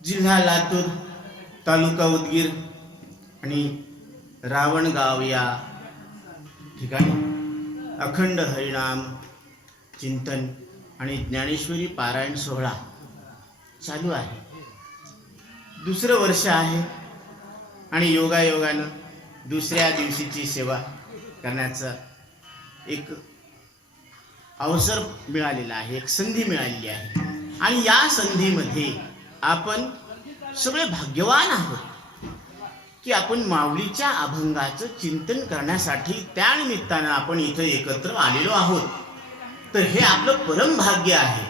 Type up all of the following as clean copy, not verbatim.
जिल्हा लातूर, तालुका उदगीर आणि रावणगाव या ठिकाणी अखंड हरिनाम चिंतन आणि ज्ञानेश्वरी पारायण सोहळा चालू आहे. दुसरं वर्ष आहे आणि योगायोगानं दुसऱ्या दिवशीची सेवा करण्याचा एक अवसर मिळालेला आहे, एक संधी मिळालेली आहे. आणि या संधीमध्ये आपण सगळे भाग्यवान आहोत की आपण माऊलीच्या अभंगाचं चिंतन करण्यासाठी त्या निमित्तानं आपण इथं एकत्र आलेलो आहोत. तर हे आपलं परम भाग्य आहे.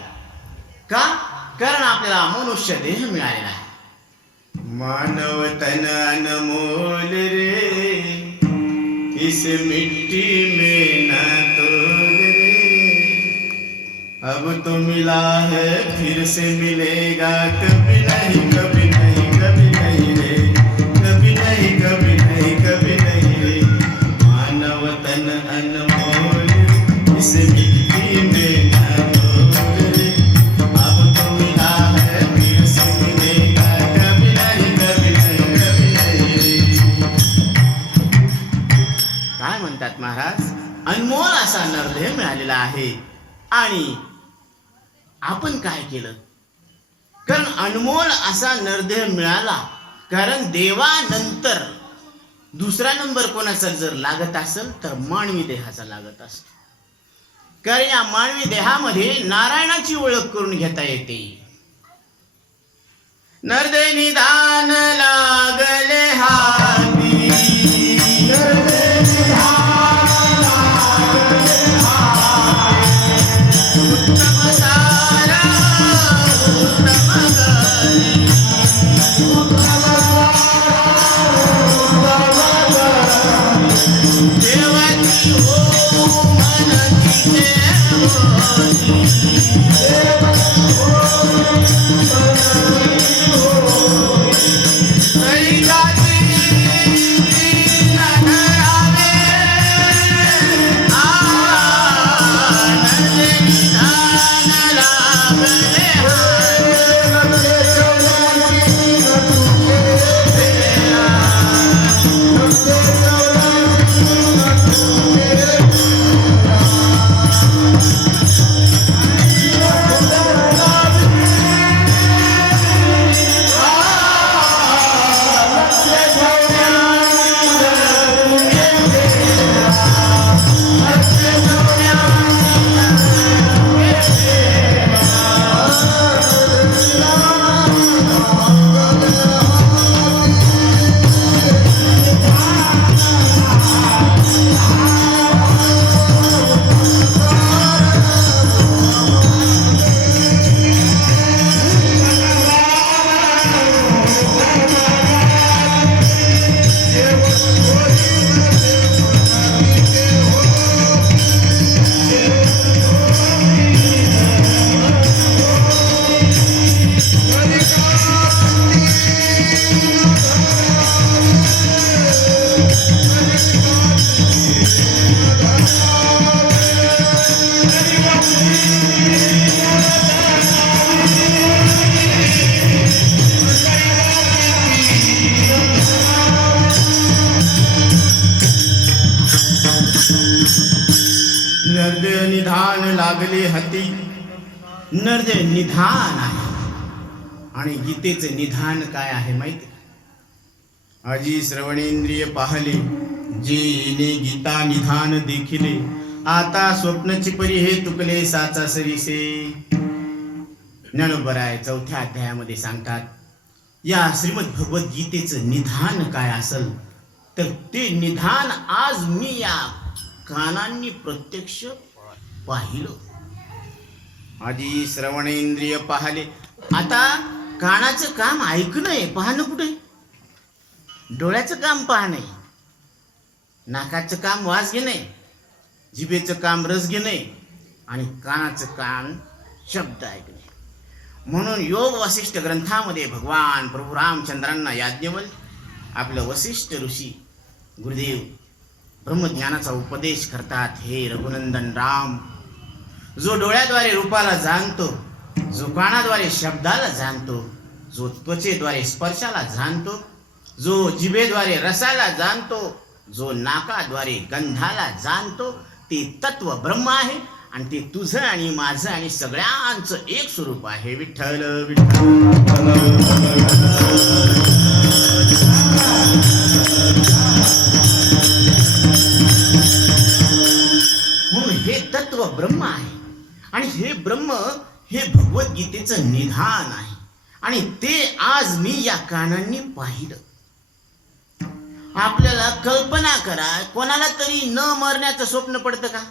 का? कारण आपल्याला मनुष्य देह मिळालेला आहे. मानव तन अनमोल रे, इस मिट्टी में ना तोल रे, अब तो मिला है फिर से मिलेगा, कभी नहीं कभी नहीं कभी नहीं रे, कभी नहीं कभी नहीं कभी नहीं रे. मानव तन अनमोल इस मिट्टी में ना तोल रे, अब तो मिला है फिर से मिलेगा, कभी नहीं कभी नहीं कभी नहीं रे. काय म्हणतात महाराज? अनमोल असा नरदेह मिळालेला आहे. आणि आपण काय केलं? कारण अनमोल असा नरदेह मिळाला. कारण देवानंतर दुसरा नंबर कोणाचा जर लागत असेल तर मानवी देहाचा लागत असतो. कारण या मानवी देहामध्ये नारायणाची ओळख करून घेता येते. नरदे निदान लागले हाती, उत्तम सारा उत्तम गती, देवाची हो मनती देवती, नरदेह निधान लागले हाती. नरदेह निधान आहे. आणि गीतेचं निधान काय आहे माहिती? आजी श्रवणेंद्रिय पाहले, जे येणे गीता निधान देखिले, आता स्वप्नची परी हे तुकले साचा सरीसे. ज्ञानोबराय 4थ्या अध्यायामध्ये सांगतात, या श्रीमद भगवद्गीतेचं निधान काय असेल तर ते निधान आज मी या कानांनी प्रत्यक्ष पाहिलं. आधी श्रवणेंद्रिय पाहिले. आता कानाचं काम ऐकणं आहे, पाहणं कुठे? डोळ्याचं काम पाहणं आहे, नाकाचं काम वास घेणे, जिभेचं काम रस घेणे आणि कानाचं काम शब्द ऐकणे. म्हणून योग वसिष्ठ ग्रंथामध्ये भगवान प्रभू रामचंद्रांना याज्ञवल्क्य आपलं वसिष्ठ ऋषी गुरुदेव ब्रह्मज्ञानाचा उपदेश करतात. हे रघुनंदन राम, जो डोळ्याद्वारे रूपाला जाणतो, जो कानाद्वारे शब्दाला जाणतो, जो त्वचेद्वारे स्पर्शाला जाणतो, जो जिभेद्वारे रसाला जाणतो, जो नाकाद्वारे गंधाला जाणतो, ते तत्व ब्रह्म आहे. आणि ते तुझं आणि माझं आणि सगळ्यांचं एक स्वरूप आहे. विठ्ठल विठ्ठल. म्हणून हे तत्व ब्रह्म आहे. आणि हे ब्रह्म हे भगवद्गीतेचं निधान आहे. आणि ते आज मी या कानांनी पाहिलं. आपल्याला कल्पना करा, कोणाला तरी न मरण्याचं स्वप्न पडतं का?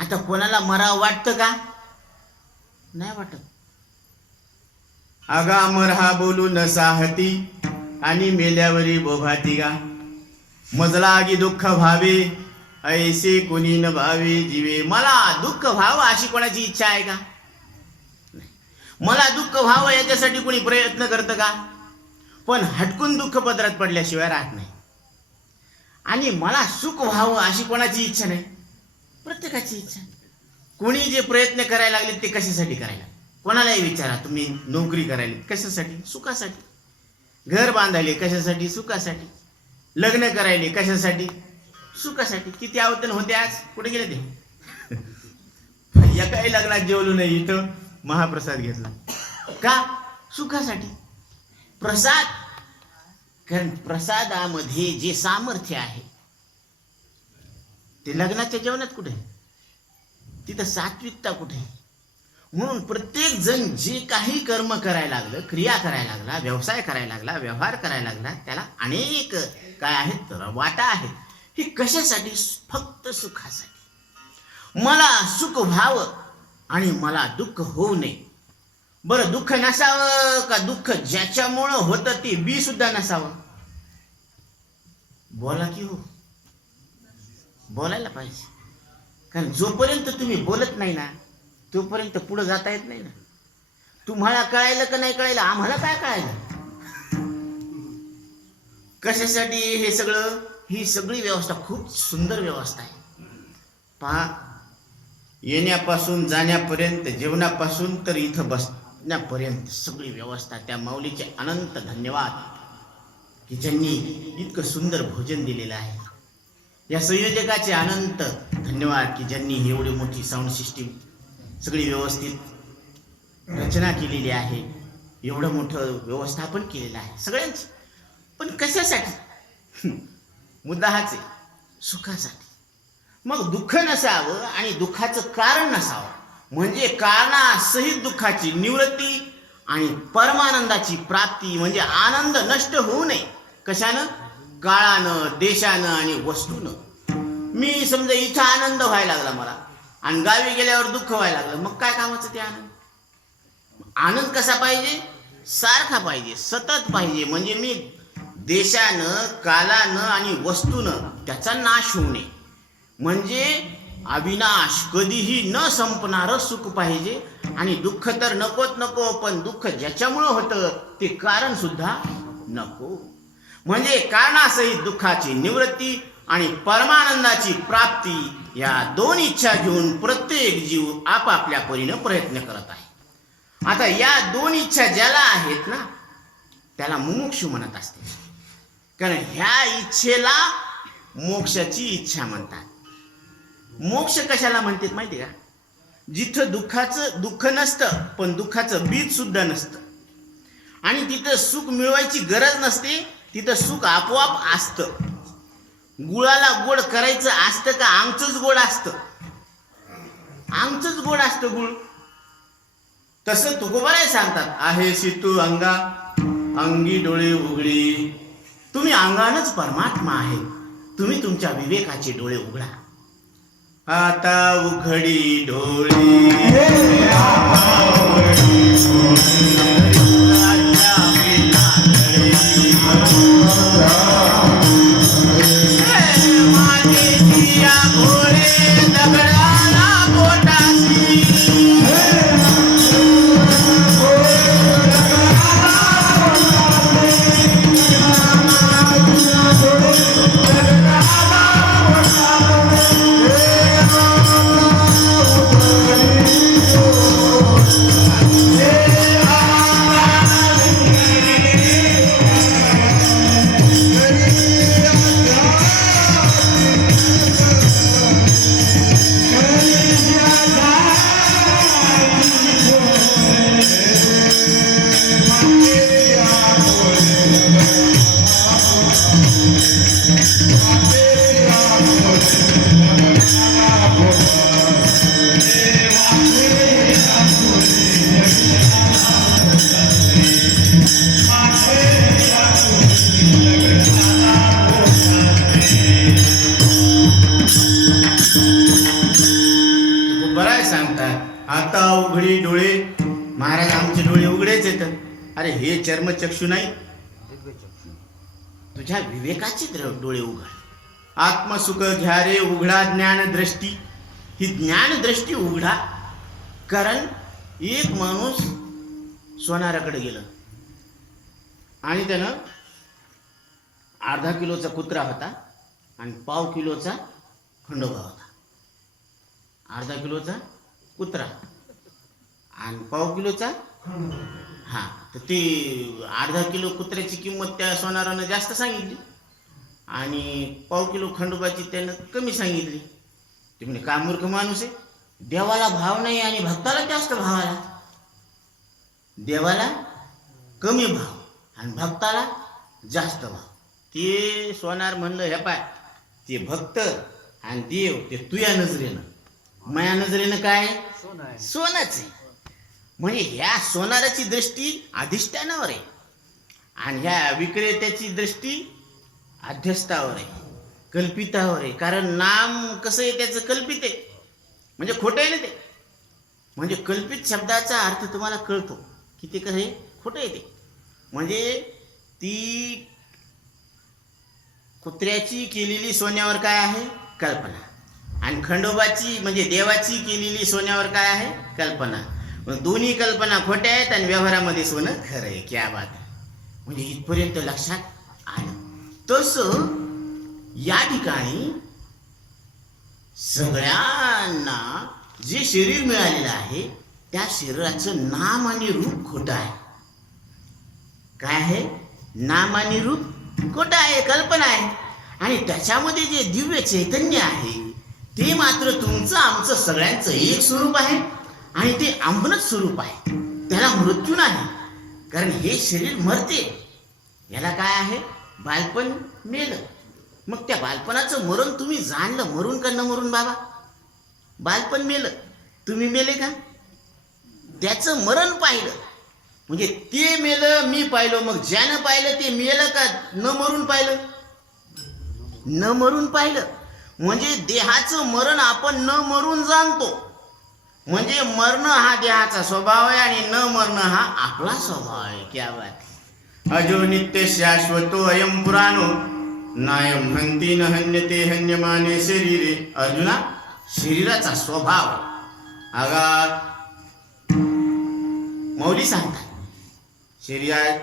आता कोणाला मरावं वाटतं का? नाही वाटत. अगा मरहा बोलू न साहती आणि मेल्यावरी बोभाती गा. मजला आगी दुःख भावे ऐसे कोणी न भावे जीवे. मला दुःख व्हावं अशी कोणाची इच्छा आहे का? मला दुःख व्हावं याच्यासाठी कोणी प्रयत्न करतं का? पण हटकून दुःख पदरात पडल्याशिवाय राहत नाही. आणि मला सुख व्हावं अशी कोणाची इच्छा नाही? प्रत्येकाची इच्छा. कोणी जे प्रयत्न करायला लागले ते कशासाठी करायला? कोणालाही विचारा, तुम्ही नोकरी करायला कशासाठी? सुखासाठी. घर बांधायले कशासाठी? सुखासाठी. लग्न करायले कशासाठी? सुखासाठी. किती आवतन होते आज, कुठे गेले ते? एकाही लग्नात जेवलो नाही. इथं महाप्रसाद घेतला. का? सुखासाठी. प्रसाद, कारण प्रसादामध्ये जे सामर्थ्य आहे ते लग्नाच्या जेवणात कुठे? तिथं सात्विकता कुठे? म्हणून प्रत्येक जण जे काही कर्म करायला लागलं, क्रिया करायला लागला, व्यवसाय करायला लागला, व्यवहार करायला लागला, त्याला अनेक काय आहेत, वाटा आहेत. हे कशासाठी? फक्त सुखासाठी. मला सुख व्हावं आणि मला दुःख होऊ नये. बरं, दुःख नसावं का दुःख ज्याच्यामुळं होतं ते बी सुद्धा नसावं? बोला की हो, बोलायला पाहिजे. कारण जोपर्यंत तुम्ही बोलत नाही ना तोपर्यंत पुढे जाता येत नाही ना. तुम्हाला कळायलं का नाही कळायलं, आम्हाला काय कळायलं? कशासाठी हे सगळं? ही सगळी व्यवस्था खूप सुंदर व्यवस्था आहे. पहा, येण्यापासून जाण्यापर्यंत, जेवणापासून तर इथं बसण्यापर्यंत सगळी व्यवस्था. त्या माऊलीचे अनंत धन्यवाद की ज्यांनी इतकं सुंदर भोजन दिलेलं आहे. या संयोजकाचे अनंत धन्यवाद की ज्यांनी एवढी मोठी साऊंड सिस्टीम सगळी व्यवस्थित रचना केलेली आहे, एवढं मोठं व्यवस्थापन केलेलं आहे सगळ्यांचं. पण कशासाठी? मुद्दा हाच आहे, सुखासाठी. मग दुःख नसावं आणि दुःखाचं कारण नसावं, म्हणजे कारणासहित दुःखाची निवृत्ती आणि परमानंदाची प्राप्ती, म्हणजे आनंद नष्ट होऊ नये. कशानं? काळानं, देशानं आणि वस्तूनं. मी समजा इथं आनंद व्हायला लागला मला आणि गावी गेल्यावर दुःख व्हायला लागलं, मग काय कामाचं ते आनंद? आनंद कसा पाहिजे? सारखा पाहिजे, सतत पाहिजे. म्हणजे मी देशानं, कालानं आणि वस्तूनं त्याचा नाश होऊ नये. म्हणजे अविनाश, कधीही न संपणारं सुख पाहिजे. आणि दुःख तर नकोच नको, पण दुःख ज्याच्यामुळं होतं ते कारण सुद्धा नको. म्हणजे कारणासहित दुःखाची निवृत्ती आणि परमानंदाची प्राप्ती, या दोन इच्छा घेऊन प्रत्येक जीव आपापल्या परीनं प्रयत्न करत आहे. आता या दोन इच्छा ज्याला आहेत ना त्याला मुमुक्षु म्हणत असते. कारण ह्या इच्छेला मोक्षाची इच्छा म्हणतात. मोक्ष कशाला म्हणतात माहिती का? जिथं दुःख नसतं, पण दुःखाचं बीज सुद्धा नसतं, आणि तिथं सुख मिळवायची गरज नसते, तिथं सुख आपोआप असतं. गुळाला गोड करायचं असतं का आमचंच गोड असतं? आमचंच गोड असतं गुळ. तसं तुकोबाराय सांगतात, आहे सितू अंगा अंगी डोळे उघडी. तुम्ही अंगानच परमात्मा आहे, तुम्ही तुमच्या विवेकाचे डोळे उघडा. आता उघडी डोळे, आता उघडी डोळे. महाराज आमचे डोळे उघडेच येत. अरे हे चर्मचक्षु नाही, तुझ्या विवेकाचे डोळे उघड. आत्मसुख घ्या रे उघडा ज्ञान दृष्टी. ही ज्ञान दृष्टी उघडा. कारण एक माणूस सोनाराकडे गेलं आणि त्यानं अर्धा किलोचा कुत्रा होता आणि पाव किलोचा खंडोबा होता. अर्धा किलोचा कुत्रा आणि पाव किलोचा, हा, तर ते अर्धा किलो कुत्र्याची किंमत त्या सोनारानं जास्त सांगितली आणि पाव किलो खंडोबाची त्यानं कमी सांगितली. ते म्हणजे का मूर्ख माणूस आहे, देवाला भाव नाही आणि भक्ताला जास्त भाव आला. देवाला कमी भाव आणि भक्ताला जास्त भाव. ते सोनार म्हणलं हे पाय, ते भक्त आणि देव ते तुझ्या नजरेनं, माया नजरेनं काय सोनाच आहे. म्हणजे ह्या सोनाराची दृष्टी अधिष्ठानावर आहे आणि ह्या विक्रेत्याची दृष्टी अध्यस्थावर आहे, कल्पितावर आहे. कारण नाम कसं आहे त्याचं कल्पित आहे, म्हणजे खोटं आहे ना ते. म्हणजे कल्पित शब्दाचा अर्थ तुम्हाला कळतो की ते कसं आहे, खोटं आहे ते. म्हणजे ती कुत्र्याची केलेली सोन्यावर काय आहे कल्पना, आणि खंडोबाची म्हणजे देवाची केलेली सोन्यावर काय आहे कल्पना. दोन्ही कल्पना खोट्या आहेत आणि व्यवहारामध्ये सोनं खरं आहे. क्या बात आहे. म्हणजे इथपर्यंत लक्षात आलं. तसं या ठिकाणी सगळ्यांना जे शरीर मिळालेलं आहे त्या शरीराचं नाम आणि रूप खोटं आहे. काय आहे, नाम आणि रूप खोटं आहे, कल्पना आहे. आणि त्याच्यामध्ये जे दिव्य चैतन्य आहे ते मात्र तुमचं आमचं सगळ्यांचं एक स्वरूप आहे आणि ते अंबनच स्वरूप आहे. त्याला मृत्यू नाही, कारण हे शरीर मरते. याला काय आहे, बालपण मेलं. मग त्या बालपणाचं मरण तुम्ही जाणलं. मरून का न मरून बाबा, बालपण मेलं, तुम्ही मेले का, त्याचं मरण पाहिलं. म्हणजे ते मेलं मी पाहिलं. मग ज्यानं पाहिलं ते मेलं का न मरून पाहिलं, न मरून पाहिलं. म्हणजे देहाचं मरण आपण न मरून जाणतो. म्हणजे मरणं हा देहाचा स्वभाव आहे आणि न मरणं हा आपला स्वभाव आहे. क्या बात. अजो नित्य शाश्वतो अयम पुराणो नायम हंती न हन्यते हन्यमाने शरीरे. अर्जुना, शरीराचा स्वभाव आगा मौली सांगतात. शरीरात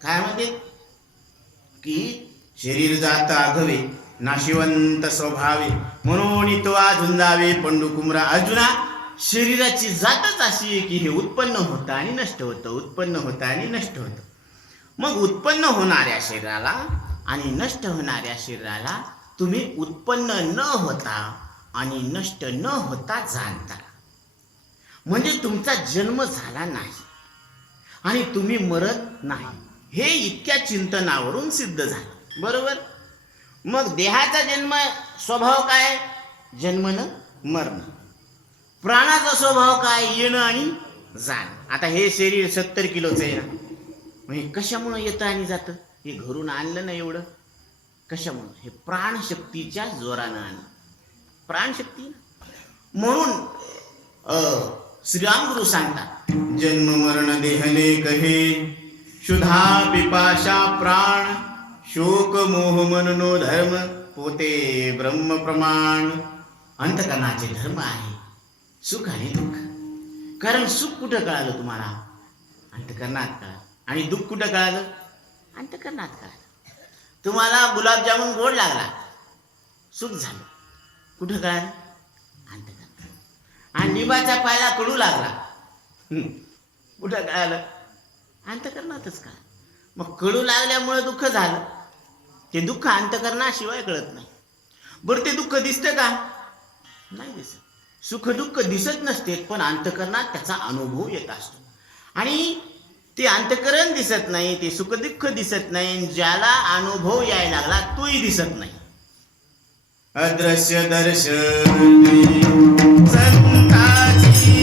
काय म्हणते की शरीर जात आघवे नाशिवंत स्वभावे म्हणून तो झुंजावे पंडू कुमरा. अर्जुना, शरीराची जातच अशी आहे की हे उत्पन्न होतं आणि नष्ट होतं, उत्पन्न होतं आणि नष्ट होतं. मग उत्पन्न होणाऱ्या शरीराला आणि नष्ट होणाऱ्या शरीराला तुम्ही उत्पन्न न होता आणि नष्ट न होता जाणता. म्हणजे तुमचा जन्म झाला नाही आणि तुम्ही मरत नाही, हे इतक्या चिंतनावरून सिद्ध झालं. बरोबर. मग देहाचा जन्म स्वभाव काय, जन्मनं मरण. प्राणाचा स्वभाव काय, येणं आणि जाणं. आता हे शरीर 70 किलोचं आहे ना, म्हणजे कशामुळं येतं आणि जातं, हे घरून आणलं ना एवढं, कशामुळं, हे प्राणशक्तीच्या जोरानं आणलं, प्राणशक्ती. म्हणून श्रीराम गुरु सांगतात, जन्म मरण देहने कहे शुद्धा पिपाशा प्राण शोक मोह मननो धर्म पोते ब्रह्म प्रमाण. अंतकरणाचे धर्म आहे सुख आणि दुःख. कारण सुख कुठं कळालं तुम्हाला, अंतकरणात कळालं. आणि दुःख कुठं कळालं, अंतकरणात कळालं. तुम्हाला गुलाबजामुन गोड लागला, सुख झालं, कुठं कळालं, अंतकरणात. आणि लिंबाचा पायला कडू लागला, कुठं कळालं, अंतकरणातच कळालं. मग कडू लागल्यामुळे दुःख झालं, ते दुःख अंतकरणाशिवाय कळत नाही. बरं, ते दुःख दिसतं का, नाही दिसत. सुख दुःख दिसत नसते, पण अंतकरणात त्याचा अनुभव येत असतो. आणि ते अंतकरण दिसत नाही, ते सुख दुःख दिसत नाही, ज्याला अनुभव यायला लागला तोही दिसत नाही. अदृश्य दर्शन संताची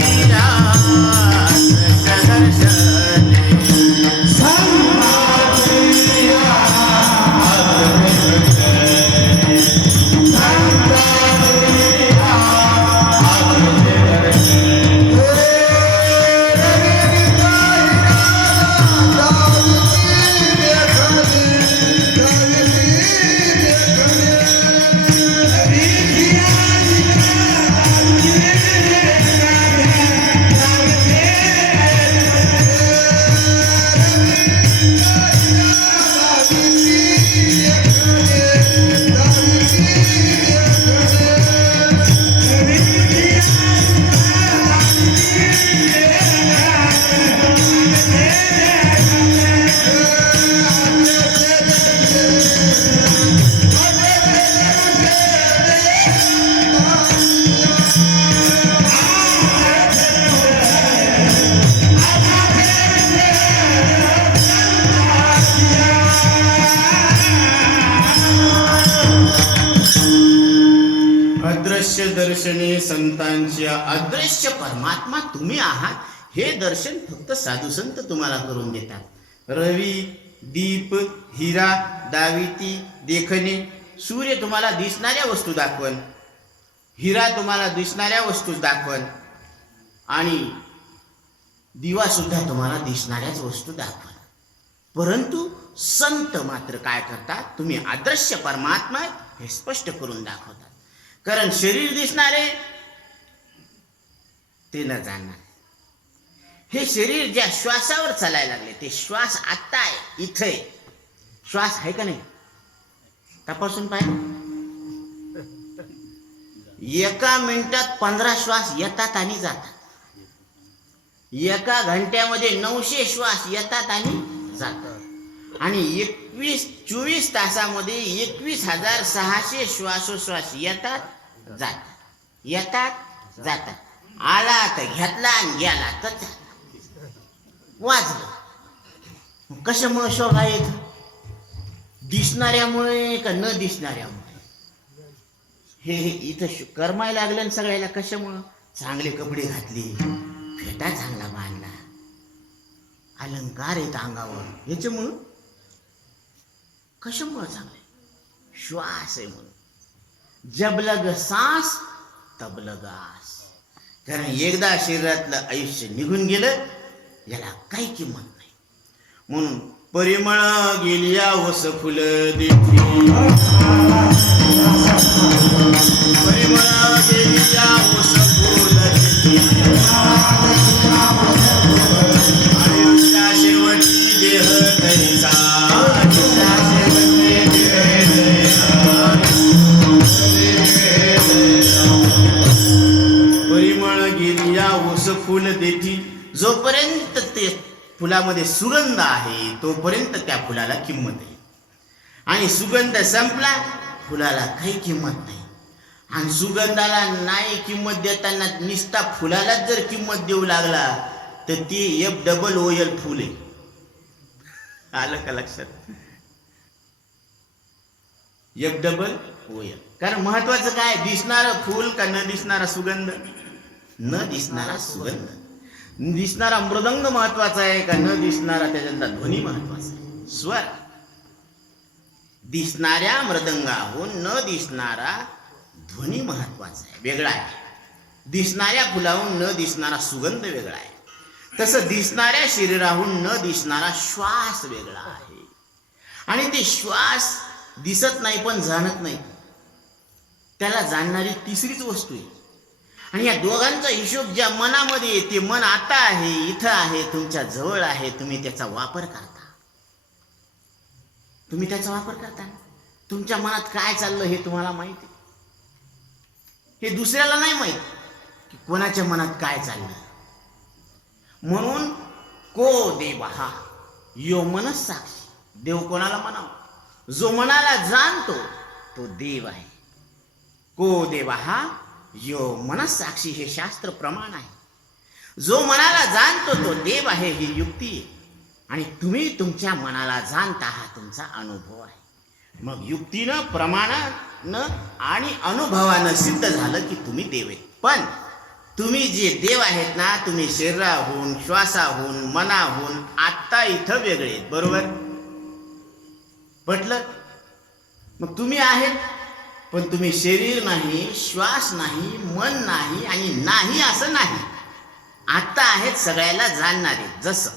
दर्शने संतांच्या अदृश्य परमात्मा तुम्ही आहात हे दर्शन फक्त साधू संत तुम्हाला करून देतात. रवी, दीप, हिरा, दाविती, देखणे, सूर्य तुम्हाला दिसणाऱ्या वस्तू दाखवन, हिरा तुम्हाला दिसणाऱ्या वस्तू दाखवन आणि दिवा सुद्धा तुम्हाला दिसणाऱ्याच वस्तू दाखवन. परंतु संत मात्र काय करतात, तुम्ही अदृश्य परमात्मा हे स्पष्ट करून दाखवतात. कारण शरीर दिसणारे ते न जाणणार. हे शरीर ज्या श्वासावर चालायला लागले ते श्वास आत्ता आहे, इथे श्वास आहे का नाही तपासून पाहिजे. एका मिनिटात 15 श्वास येतात आणि जातात. एका घंट्यामध्ये 900 श्वास येतात आणि जातात. आणि 24 तासामध्ये 21,600 श्वासोश्वास येतात जातात. आला तर घेतला आणि गेला तर वाजलं. कशामुळे शोभा येत, दिसणाऱ्यामुळे का न दिसणाऱ्यामुळे. हे इथं कर्मायला लागलं ना सगळ्याला. कशामुळं, चांगले कपडे घातले, फेटा चांगला बांधला, अलंकार येत अंगावर, याच्यामुळं. कशामुळं चांगले, श्वास आहे म्हणून. जब लग सांस तब लग आस. कारण एकदा शरीरातलं आयुष्य निघून गेलं याला काही किंमत नाही. म्हणून परिमळ गेलिया वस फुल देती, परिमळ गेलिया वस फुल देती, आयुष्या शेवटी देह तैसा, आयुष्या शेवटी देह तैसा. परिमळ गेलिया वस फुल देती. जोपर्यंत ते फुलामध्ये सुगंध आहे तोपर्यंत त्या फुलाला किंमत आहे. आणि सुगंध संपला फुलाला काही किंमत नाही. आणि सुगंधाला नाही किंमत देताना निस्ता फुलालाच जर किंमत देऊ लागला तर ती FOOL फुल आहे. आलं का लक्षात? FOOL. कारण महत्वाचं काय, दिसणारं फुल का न दिसणारा सुगंध? न दिसणारा सुगंध. दिसणारा मृदंग महत्वाचा आहे का न दिसणारा त्याच्यातला ध्वनी महत्वाचा आहे, स्वर. दिसणाऱ्या मृदंगाहून न दिसणारा ध्वनी महत्वाचा आहे, वेगळा आहे. दिसणाऱ्या फुलाहून न दिसणारा सुगंध वेगळा आहे. तसं दिसणाऱ्या शरीराहून न दिसणारा श्वास वेगळा आहे. आणि ते श्वास दिसत नाही पण जाणत नाही, त्याला जाणणारी तिसरीच वस्तू आहे. आणि या दोघांचा हिशोब ज्या मनामध्ये येते, मन आता आहे, इथं आहे, तुमच्या जवळ आहे, तुम्ही त्याचा वापर करता. तुम्ही त्याचा वापर करता. तुमच्या मनात काय चाललं हे तुम्हाला माहिती. हे दुसऱ्याला नाही माहित की कोणाच्या मनात काय चाललं. म्हणून को देवहा यो मनस साक्षी. देव कोणाला म्हणावं? जो मनाला जाणतो तो देव आहे. को देवहा यो मनस साक्षी हे शास्त्र प्रमाण आहे. जो मनाला जाणतो तो देव आहे ही युक्ती आहे. आणि तुम्ही तुमच्या मनाला जाणता हा तुमचा अनुभव आहे. मग युक्तीनं, प्रमाणानं आणि अनुभवानं सिद्ध झालं की तुम्ही देव आहे. पण तुम्ही जे देव आहेत ना, तुम्ही शरीराहून, श्वासाहून, मनाहून आत्ता इथं वेगळे आहेत. बरोबर पटलं? मग तुम्ही आहेत पण तुम्ही शरीर नाही, श्वास नाही, मन नाही आणि नाही असं नाही. आता आहेत सगळ्याला जाणणारे. जसं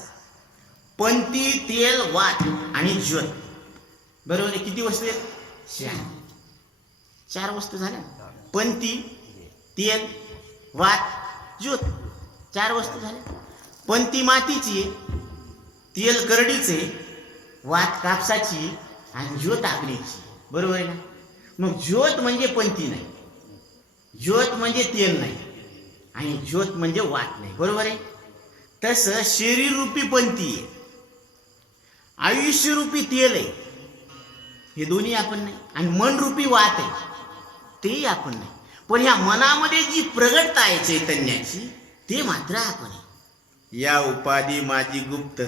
पंथी, तेल, वात आणि ज्योत. बरोबर आहे? किती वस्तू आहेत? 4 वस्तू झाल्या. पंथी, तेल, वात, ज्योत, 4 वस्तू झाल्या. पंथी मातीची आहे, तेल करडीचे, वात कापसाची आणि ज्योत अग्नीची. बरोबर आहे ना? मग ज्योत म्हणजे पंथी नाही, ज्योत म्हणजे तेल नाही आणि ज्योत म्हणजे वात नाही. बरोबर आहे? तसं शरीर रूपी पंथी आहे, आयुष्य रूपी तेल आहे, हे दोन्ही आपण नाही. आणि मन रूपी वात आहे, तेही आपण नाही. पण ह्या मनामध्ये जी प्रगटता आहे चैतन्याची ते मात्र आपण आहे. या उपाधी माझी गुप्त,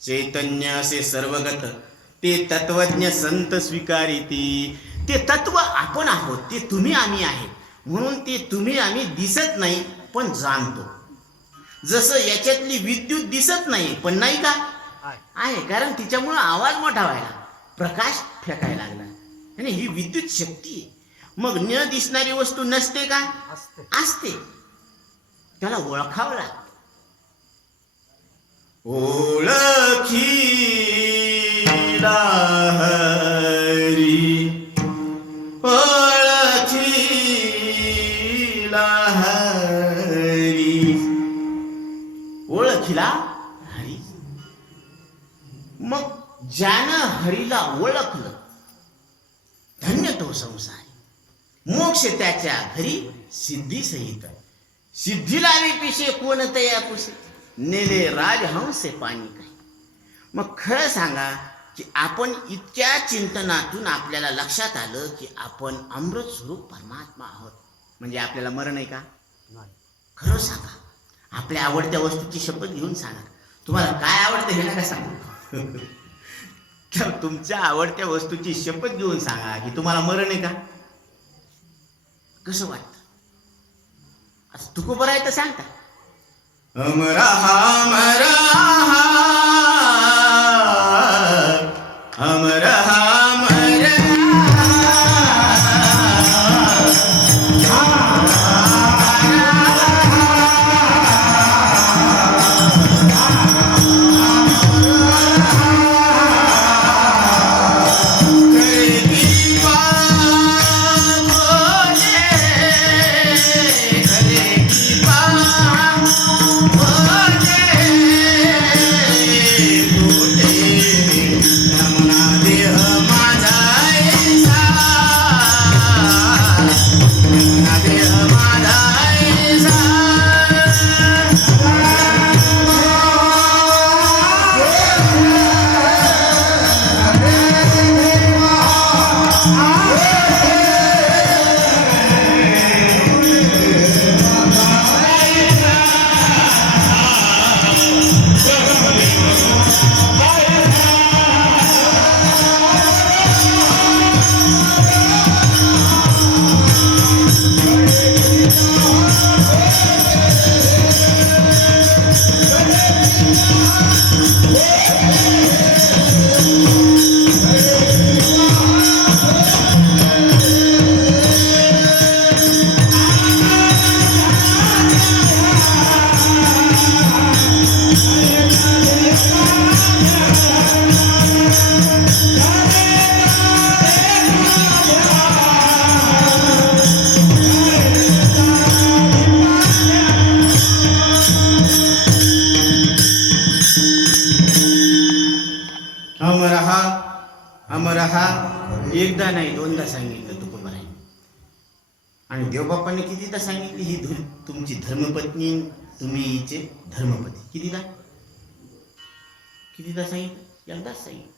चैतन्य असे सर्वगत, ते तत्वज्ञ संत स्वीकारिती. ते तत्व आपण आहोत, ते तुम्ही आम्ही आहेत. म्हणून ती तुम्ही आम्ही दिसत नाही पण जाणतो. जसं याच्यातली विद्युत दिसत नाही पण नाही का आहे, कारण तिच्यामुळे आवाज मोठा व्हायला, प्रकाश फेकायला लागला आणि ही विद्युत शक्ती आहे. मग न दिसणारी वस्तू नसते का? असते. त्याला ओळखावं लागतं. ओळखीला हरी, ओळखीला हरी, ओळखीला हरी. मग ज्यानं हरीला ओळखलं धन्य तो संसार, मोक्ष त्याच्या घरी सिद्धी सहित. सिद्धी लावी पिशे कोण तया पुसे, नेले राजहंसे पाणी काही. मग खरं सांगा की आपण इतक्या चिंतनातून आपल्याला लक्षात आलं की आपण अमृत स्वरूप परमात्मा आहोत. म्हणजे आपल्याला मरण आहे का? खरं सांगा. आपल्या आवडत्या वस्तूची शपथ घेऊन सांगा. तुम्हाला काय आवडतं हे नका सांगू. तुमच्या आवडत्या वस्तूची शपथ घेऊन सांगा की तुम्हाला मरण आहे का? कसं वाटतं? असं तुकोबर आहे तर सांगता. अमरहा मरहा, अमरहा अमरहा एकदा नाही दोनदा सांगितलं तुकोबर आहे. आणि देवबापाने कितीदा सांगितली ही तुमची धर्मपत्नी, तुम्ही हिचे धर्मपती. कितीदा सांगितलं? एकदाच सांगितलं.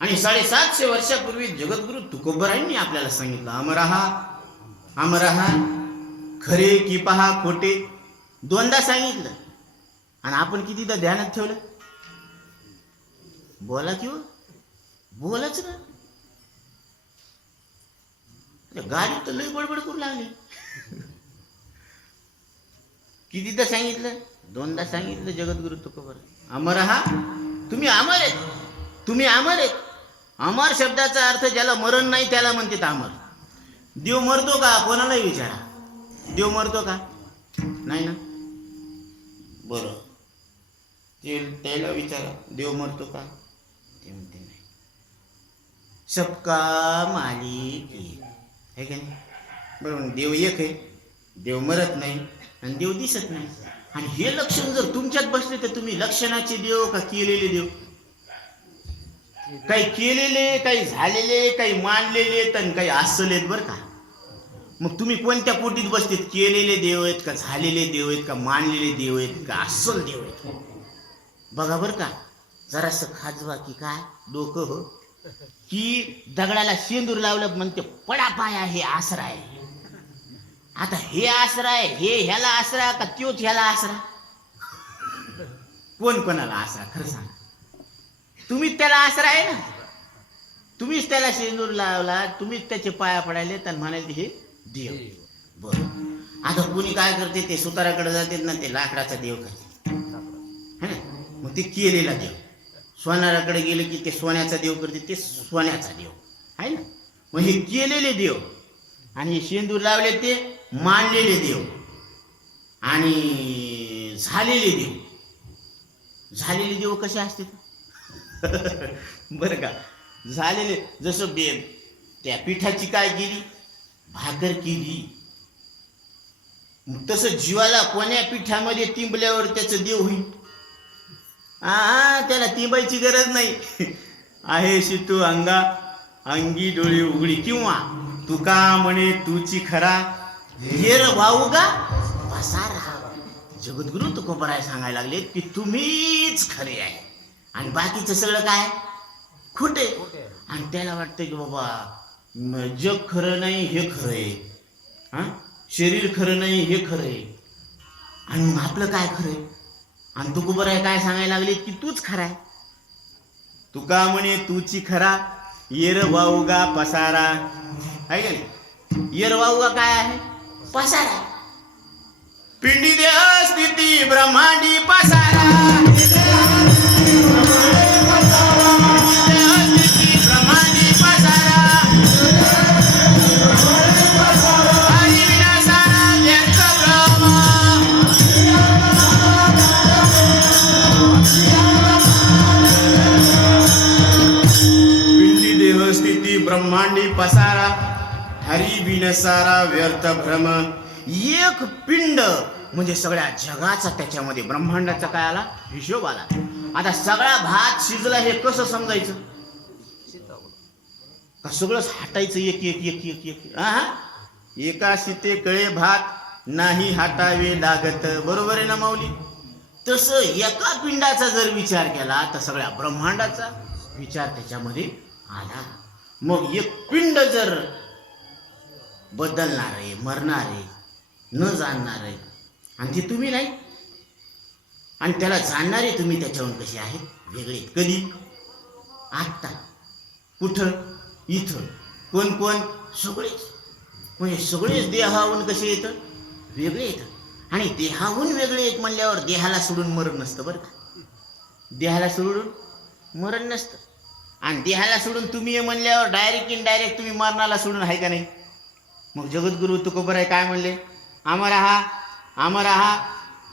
आणि 750 वर्षापूर्वी जगद्गुरु तुकोबरायांनी आपल्याला सांगितलं अमरहा, अमरहा, खरे की पहा खोटे. दोनदा सांगितलं. आणि आपण कितीदा ध्यानात ठेवलं? बोला किंवा बोलाच ना. गाडी तर लई बडबड करू लागली. कितीदा सांगितलं? दोनदा सांगितलं जगद्गुरु तुकोबर. अमरहा, तुम्ही अमर आहेत, तुम्ही अमर आहेत. अमर शब्दाचा अर्थ ज्याला मरण नाही त्याला म्हणतात अमर. देव मरतो का? कोणालाही विचारा. देव मरतो का? नाही ना. बरं, त्याला विचारा देव मरतो का? ते म्हणते नाही. सबका मालिक एक आहे का नाही? बरोबर. देव एक आहे, देव मरत नाही आणि देव दिसत नाही. आणि हे लक्षण जर तुमच्यात बसले तर तुम्ही लक्षणाचे देव का केलेले देव? काही केलेले, काही झालेले, काही मानलेले तर काही असलेत बरं का. मग तुम्ही कोणत्या कोटीत बसतेत? केलेले देव आहेत का, झालेले देव आहेत का, मानलेले देव आहेत का, अस्सल देव आहेत? बघा बरं का. जरासं खाजवा की काय डोकं हो, की दगडाला शेंदूर लावलं म्हणते पडा पाया हे आसरा आहे. आता हे आसरा आहे, हे ह्याला आसरा का त्योच ह्याला आसरा? कोण कोणाला आसरा? खरं सांगा. तुम्हीच त्याला आसरा आहे ना. तुम्हीच त्याला शेंदूर लावला, तुम्हीच त्याचे पाया पडायले तर म्हणाले हे देव. बर, आता कुणी काय करते, ते सुताराकडे जाते ना, ते लाकडाचा देव करते है ना. मग ते केलेला देव. सोनाराकडे गेले की ते सोन्याचा देव करते, ते सोन्याचा देव आहे ना. मग हे केलेले देव आणि शेंदूर लावले ते मानलेले देव आणि झालेले देव. झालेले देव कसे असते बरं का. झालेले जसं त्या पिठाची काय केली, भाकर केली, तसं जीवाला कोण्या पिठामध्ये तिंबल्यावर त्याचं देव होईल. त्याला तिंबायची गरज नाही. आहे शितू अंगा अंगी डोळे उघडी, किंवा तुका म्हणे तूची खरा येर वाहू गा पसारा. जगद्गुरु तुकोबराय सांगायला लागले की तुम्हीच खरे आहे आणि बाकीचं सगळं काय खोटे. आणि त्याला वाटतं की बाबा जग खरं नाही हे खरं आहे, शरीर खरं नाही हे खरं आहे, आणि मग आपलं काय खरं आहे. आणि तुकोबराय काय सांगायला लागले की तूच खरा आहे. तुका म्हणे तूची खरा येर वाऊगा पसारा आहे का नाही. येर वाऊगा काय आहे, पसारा. पिंडी देह स्थिती ब्रह्मांडी पसारा, ब्रह्मांडी पसारा, हरी विनाशाला व्यर्थ ब्रह्म. पिंडी देह स्थिती ब्रह्मांडी पसारा, हरी विनसारा व्यर्थ भ्रम. एक पिंड म्हणजे सगळ्या जगाचा त्याच्यामध्ये ब्रह्मांडाचा काय आला, हिशोब आला. आता सगळा भात शिजला हे कसं समजायचं, का सगळंच हाटायचं एक एक एक एक एक. एका शिते कळे भात नाही हाटावे लागत. बरोबर आहे ना माऊली. तसं एका पिंडाचा जर विचार केला तर सगळ्या ब्रह्मांडाचा विचार त्याच्यामध्ये आला. मग एक पिंड जर बदलणार आहे, मरणार आहे, न जाणणार आहे, आणि ते तुम्ही नाही, आणि त्याला जाणणारे तुम्ही त्याच्याहून कसे आहेत, वेगळे. कधी, आत्ता, कुठं, इथं. कोण कोण, सगळेच. म्हणजे सगळेच देहाहून कसे येतं, वेगळे येतं. आणि देहाहून वेगळे येत म्हणल्यावर देहाला सोडून मरण नसतं बरं का. देहाला सोडून मरण नसतं. आणि देहाला सोडून तुम्ही म्हणल्यावर डायरेक्ट इनडायरेक्ट तुम्ही मरणाला सोडून आहे का नाही. मग जगद्गुरु तुकोबराय काय म्हणले, आमर हा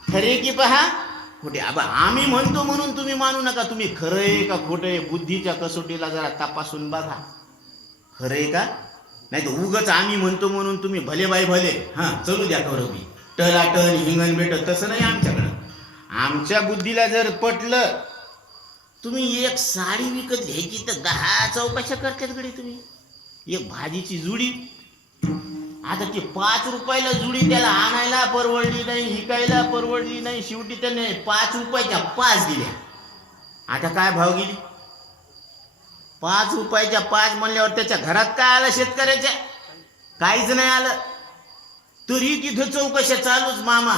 खरे की पहा खोटे. आबा आम्ही म्हणतो म्हणून तुम्ही मानू नका. तुम्ही खरं आहे का खोटं आहे बुद्धीच्या कसोटीला जरा तपासून बघा, खरं आहे का. नाही तर उगच आम्ही म्हणतो म्हणून तुम्ही भले बाई भले चलू द्या करोबी टलाटल हिंगण भेटत, तसं नाही आमच्याकडं. आमच्या बुद्धीला जर पटलं, तुम्ही एक साडी विकत घ्यायची तर 10 चौकशा करतात गडी. तुम्ही एक भाजीची जुडी, आता ती 5 रुपयाला जुडी, त्याला आणायला परवडली नाही, हिकायला परवडली नाही, शेवटी त्याने 5 रुपयाच्या 5 दिल्या. आता काय भाव गेली, 5 रुपयाच्या 5 म्हणल्यावर त्याच्या घरात काय आलं शेतकऱ्याच्या, काहीच नाही आलं. तरी तिथं चौकशा चालूच, मामा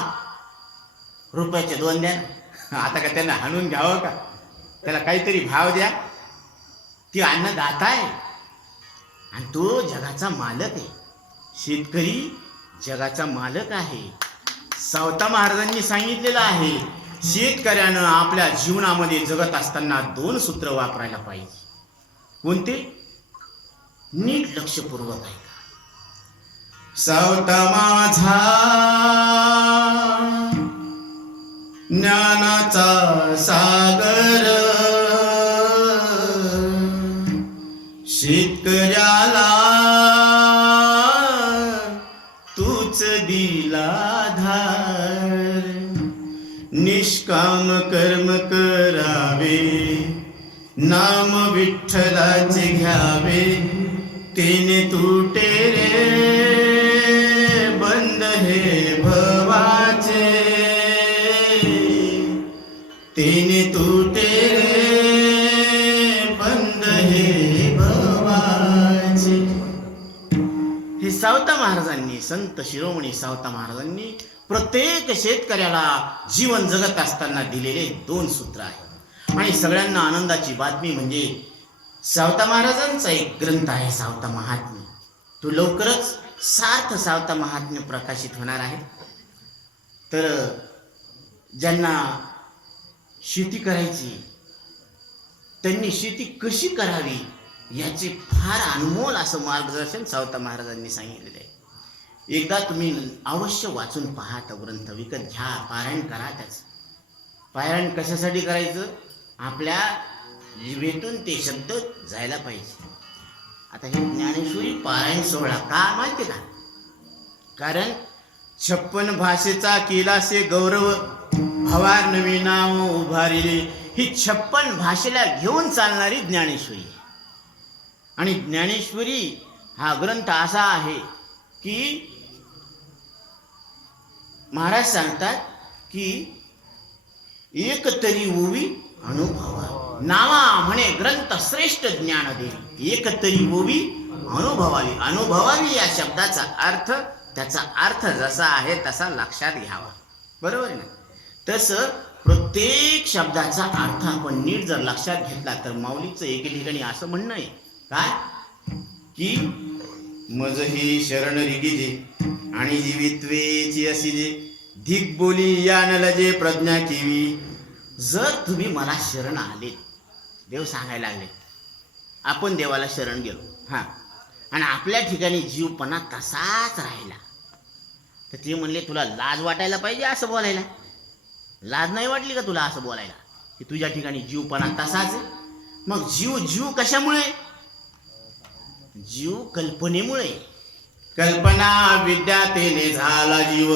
रुपयाचे 2 द्या. आता का त्यांना हाणून घ्यावं का, त्याला काहीतरी भाव द्या. ती अन्नदाता आहे आणि तो जगाचा मालक आहे. शेतकरी जगाचा मालक आहे. सावता महाराजांनी सांगितलेलं आहे, शेतकऱ्यानं आपल्या जीवनामध्ये जगत असताना 2 सूत्र वापरायला पाहिजे. कोणते, नीट लक्षपूर्वक ऐका. सावता माझा ज्ञानाचा सागर, शेतकऱ्याला तूच दिला धार. निष्काम कर्म करावे, नाम विठ्ठलाचे घ्यावे, तेने तुटे रे बंद हे भवाचे, तेने तुटे रे बंद हे भवाचे. हे सावता महाराजांनी, संत शिरोमणी सावता महाराजांनी प्रत्येक शेतकऱ्याला जीवन जगत असताना दिलेले 2 सूत्र आहेत. आणि सगळ्यांना आनंदाची बातमी म्हणजे सावता महाराजांचा एक ग्रंथ आहे, सावता महात्म्य. तो लवकरच सार्थ सावता महात्म्य प्रकाशित होणार आहे. तर ज्यांना शेती करायची, त्यांनी शेती कशी करावी याचे फार अनमोल असं मार्गदर्शन सावता महाराजांनी सांगितलेलं आहे. एकदा तुम्ही अवश्य वाचून पहा, तो ग्रंथ विकत घ्या, पारायण करा. त्याचं पारायण कशासाठी करायचं? आपल्या जिभेतून ते शब्द जायला पाहिजे. आता हे ज्ञानेश्वरी पारायण सोहळा का माहिती का? कारण 56 भाषेचा केलासे गौरव, भवार नवी नाव उभारिले. ही 56 भाषेला घेऊन चालणारी ज्ञानेश्वरी. आणि ज्ञानेश्वरी हा ग्रंथ असा आहे की महाराज सांगतात की एक तरी ओवी अनुभवा, नावा म्हणे ग्रंथ श्रेष्ठ ज्ञान देवी. एक तरी ओवी अनुभवावी. अनुभवावी या शब्दाचा अर्थ, त्याचा अर्थ जसा आहे तसा लक्षात घ्यावा. बरोबर ना? तसं प्रत्येक शब्दाचा अर्थ आपण नीट जर लक्षात घेतला तर माऊलीचं एके ठिकाणी असं म्हणणं आहे काय की मज ही शरण रिगिजे आणि जीवित्वेची असिजे, धिक बोली या न लजे प्रज्ञा केवी. जर तुम्ही मला शरण आले, देव सांगायला लागले, आपण देवाला शरण गेलो आणि आपल्या ठिकाणी जीवपणा तसाच राहिला, तर ते म्हणले तुला लाज वाटायला पाहिजे असं बोलायला. लाज नाही वाटली का तुला असं बोलायला की तुझ्या ठिकाणी जीवपणा तसाच आहे? मग जीव कशामुळे? जीव कल्पनेमुळे. कल्पना विद्यातेने झाला जीव,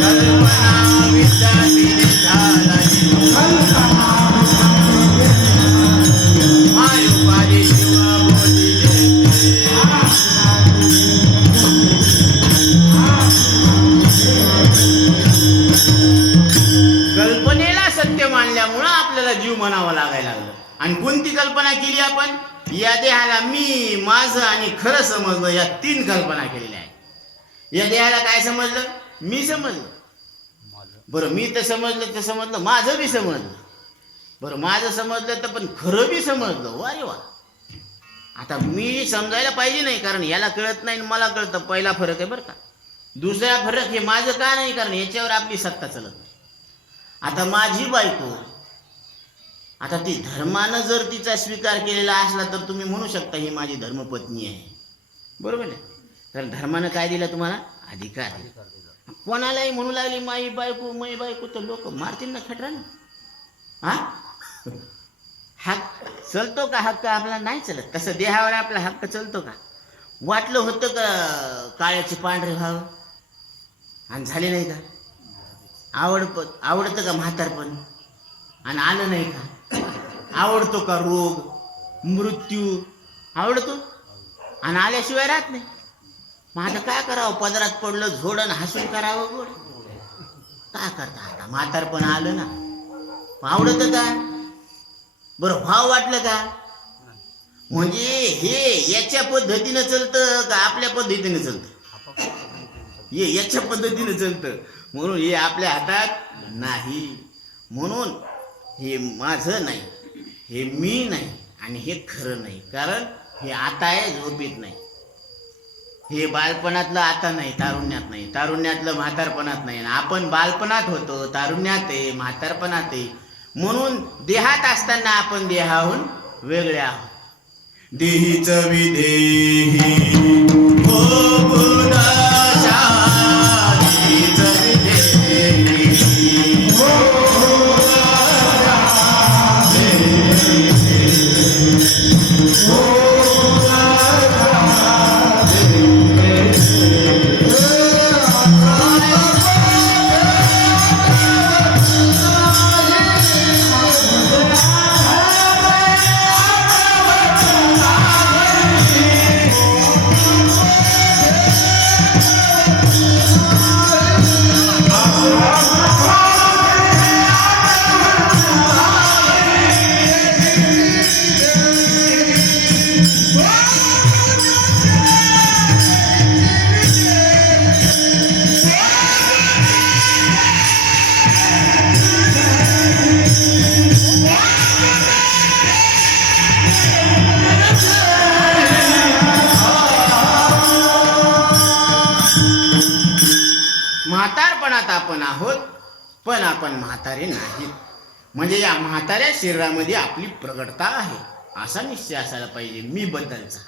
कल्पना विद्यातेने झाला जीव, मायोपादी शिवा बोधी कल्पनेला सत्य मानल्यामुळं आपल्याला जीव म्हणावा लागायला लागलं. आणि कोणती कल्पना केली आपण? या देहाला मी, माझं आणि खरं समजलं, या 3 कल्पना केलेल्या आहेत. या देहाला काय समजलं? मी समजलं. बरं, मी तर समजलं, माझं बी समजलं. बरं, माझं समजलं तर पण खरं बी समजलं. वा रे वा. आता मी समजायला पाहिजे नाही, कारण याला कळत नाही मला कळतं. पहिला फरक आहे बरं का. दुसरा फरक हे माझं का नाही, कारण याच्यावर आपली सत्ता चालत नाही. आता माझी बायको, आता ती धर्मानं जर तिचा स्वीकार केलेला असला तर तुम्ही म्हणू शकता ही माझी धर्मपत्नी आहे. बरोबर आहे? तर धर्मानं काय दिलं तुम्हाला? अधिकार. कोणालाही म्हणू लागली माई बायको तर लोक मारतील ना खटरानं. हक्क चलतो का? हक्क आपला नाही चलत. तसं देहावर आपला हक्क चलतो का? वाटलं होतं का काळ्याचे पांढरे व्हावं आणि झाले नाही का? आवडतं का म्हातारपण आणि आलं नाही का? आवडतो का रोग, मृत्यू? आवडतो आणि आल्याशिवाय राहत नाही. मग आता काय करावं? पदरात पडलं झोडण हसून करावं गोड. काय करता आता? म्हातारपण आलं ना. आवडतं का? बरं, भाव वाटलं का? म्हणजे हे याच्या पद्धतीनं चलतं का आपल्या पद्धतीनं चलतं? हे याच्या पद्धतीनं चलतं, म्हणून हे आपल्या हातात नाही. म्हणून हे माझं नाही, हे मी नाही आणि हे खरं नाही. कारण हे आता आहे, झोपेत नाही. हे बालपणातलं आता नाही, तारुण्यात नाही. तारुण्यातलं म्हातारपणात नाही. आपण बालपणात होतो, तारुण्यात आहे, म्हातारपणात आहे. म्हणून देहात असताना आपण देहाहून वेगळे आहोत. देहीच विदेही आपण आहोत, पण आपण म्हातारे नाहीत. म्हणजे या म्हाताऱ्या शरीरामध्ये आपली प्रगटता आहे असा निश्चय असायला पाहिजे मी बद्दलचा.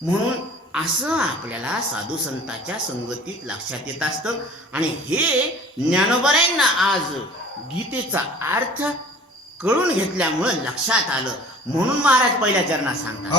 म्हणून असं आपल्याला साधू संतांच्या संगतीत लक्षात येत असतं. आणि हे ज्ञानोबारायांना आज गीतेचा अर्थ कळून घेतल्यामुळं लक्षात आलं. म्हणून महाराज पहिल्या चरणात सांगतात,